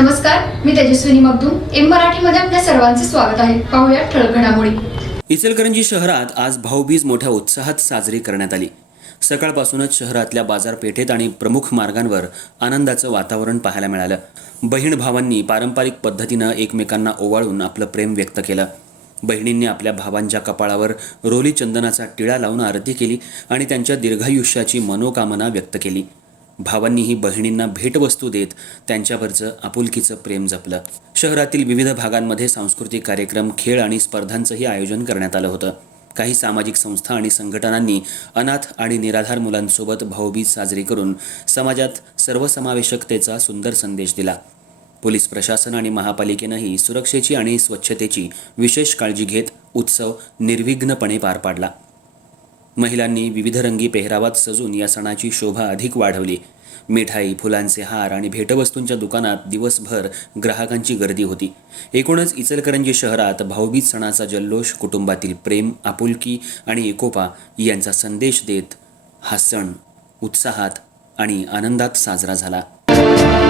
नमस्कार मी तेजस्विनी मगदूम. एम मराठीमध्ये आपल्या सर्वांचे स्वागत आहे. पाहूया ठळक घडामोडी. इचलकरंजी शहरात आज भाऊबीज मोठ्या उत्साहात साजरी करण्यात आली. सकाळपासूनच शहरातल्या बाजारपेठेत आणि प्रमुख मार्गांवर आनंदाचं वातावरण पाहायला मिळालं. बहीण भावांनी पारंपरिक पद्धतीनं एकमेकांना ओवाळून आपलं प्रेम व्यक्त केलं. बहिणींनी आपल्या भावांच्या कपाळावर रोली चंदनाचा टिळा लावून आरती केली आणि त्यांच्या दीर्घायुष्याची मनोकामना व्यक्त केली. भावांनीही बहिणींना भेटवस्तू देत त्यांच्यावरचं आपुलकीचं प्रेम जपलं. शहरातील विविध भागांमध्ये सांस्कृतिक कार्यक्रम खेळ आणि स्पर्धांचंही आयोजन करण्यात आलं होतं. काही सामाजिक संस्था आणि संघटनांनी अनाथ आणि निराधार मुलांसोबत भाऊबीज साजरी करून समाजात सर्वसमावेशकतेचा सुंदर संदेश दिला. पोलीस प्रशासन आणि महापालिकेनंही सुरक्षेची आणि स्वच्छतेची विशेष काळजी घेत उत्सव निर्विघ्नपणे पार पाडला. महिलांनी विविध रंगी पेहरावात सजून या सणाची शोभा अधिक वाढवली. मिठाई फुलांचे हार आणि भेटवस्तूंच्या दुकानात दिवसभर ग्राहकांची गर्दी होती. एकूणच इचलकरंजी शहरात भाऊबीज सणाचा जल्लोष कुटुंबातील प्रेम आपुलकी आणि एकोपा यांचा संदेश देत हा सण उत्साहात आणि आनंदात साजरा झाला.